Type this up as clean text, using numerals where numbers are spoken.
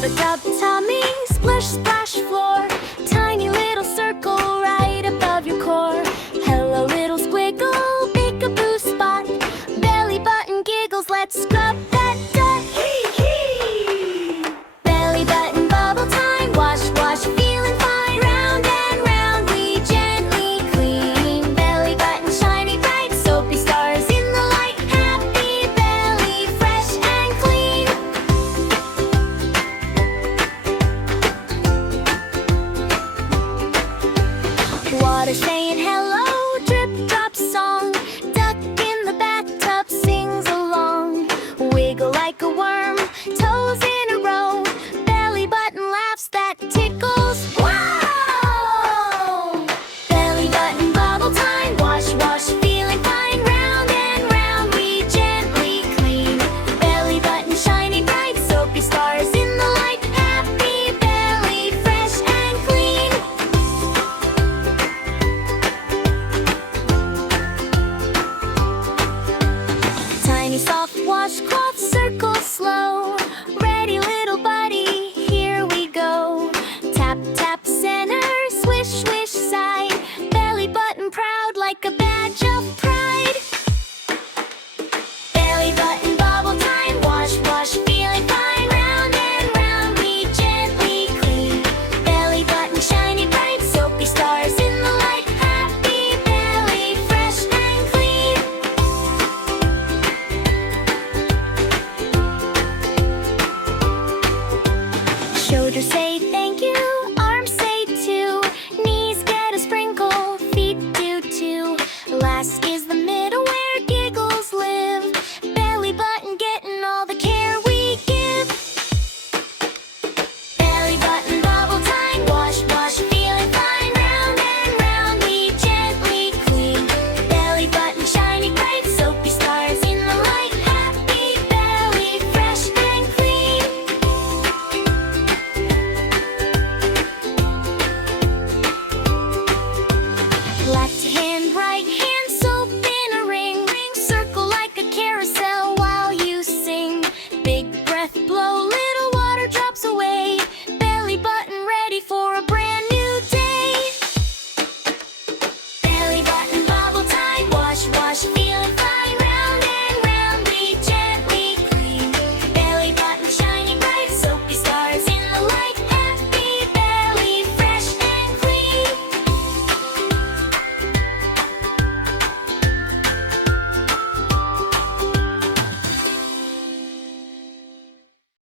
Rub-a-dub tummy, splish splash floor. Tiny little circle right above your core. Hello little squiggle, peek-a-boo spot. Belly button giggles, let's scrub that dot. Belly button bubble time, wash, wash, feeling fine. Round and round we gently clean. Belly button shiny bright, soapy stars in the light. Happy belly, fresh and clean. Water saying hello, drip drop song. Duck in the bathtub sings along. Wiggle like a worm, toes in a row. Belly button laughs that tickles. Wow! Belly button bubble time, wash, wash, feeling fine. Round and round we gently clean. Belly button shiny bright, soapy stars in the light. Happy belly, fresh and clean. Tiny soft washcloth, circle slow. Ready little buddy, here we go. Tap tap center, swish swish side. Belly button proud like a badge of pride. Belly button bubble time, wash wash, feeling fine. Round and round we gently clean. Belly button shiny bright, soapy stars in the light. Happy belly, fresh and clean. Shoulders say thank you, arms say too. Knees get a sprinkle, feet do too. Last is the middle.